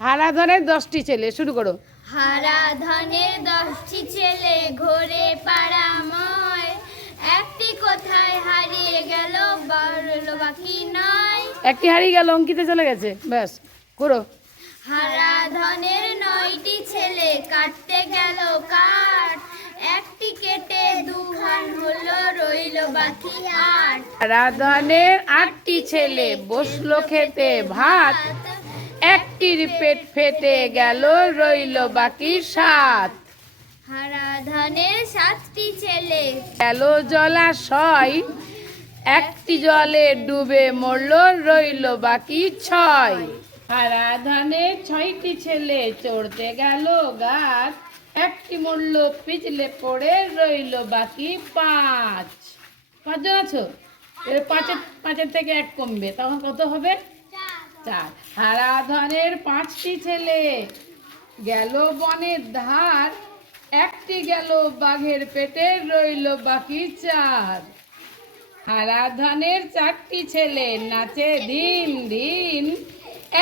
হারাধনের 10টি ছেলে, শুরু করো। হারাধনের 10টি ছেলে ঘোরে পাড়াময়, একটি কোথায় হারিয়ে গেল বড় বাকি নয়। একটি হারিয়ে গেল, অঙ্কিতে চলে গেছে, ব্যাস করো। হারাধনের 9টি ছেলে কাটতে গেল কাঠ, একটি কেটে দুখান হলো রইল বাকি 8। হারাধনের 8টি ছেলে বসলো খেতে ভাত, একটির পেট ফেটে গেল রইল বাকি 7। হারাধনের 7টি ছেলে গেল জলাশয়, একটি জলে ডুবে মরল রইল বাকি 6। হারাধনের 6টি ছেলে চড়তে গেল গাছ, একটি মরল পিছলে পড়ে রইল বাকি 5। 5 জন আছো? এর পাঁচের থেকে 1 কমবে, তখন কত হবে? 4। হারাধনের 5টি ছেলে গেল বনের ধার, একটি গেল বাঘের পেটে রইল বাকি 4। হারাধনের 4টি ছেলে নাচে দিন দিন,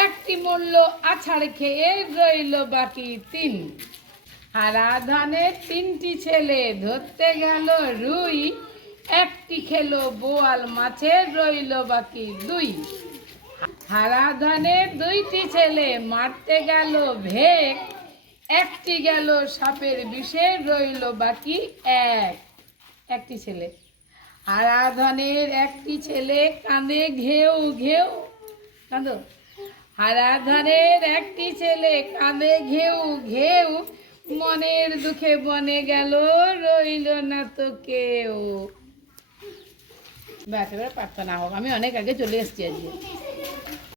একটি মরল আছাড় খেয়ে রইল বাকি 3। হারাধনের 3টি ছেলে ধরতে গেল রুই, একটি খেলো বোয়াল মাছে রইল বাকি 2। হারাধনের 2টি ছেলে মারতে গেল ভেক, একটি গেল সাপের বিষে রইল বাকি 1। একটি ছেলে। হারাধনের 1টি ছেলে কাঁদে ঘেউ ঘেউ, কাঁদো। হারাধনের 1টি ছেলে কাঁদে ঘেউ ঘেউ, মনের দুঃখে বনে গেল রইল না তো কেউ। ব্যাস, এবার প্রার্থনা হোক। আমি অনেক আগে চলে এসেছি আজকে।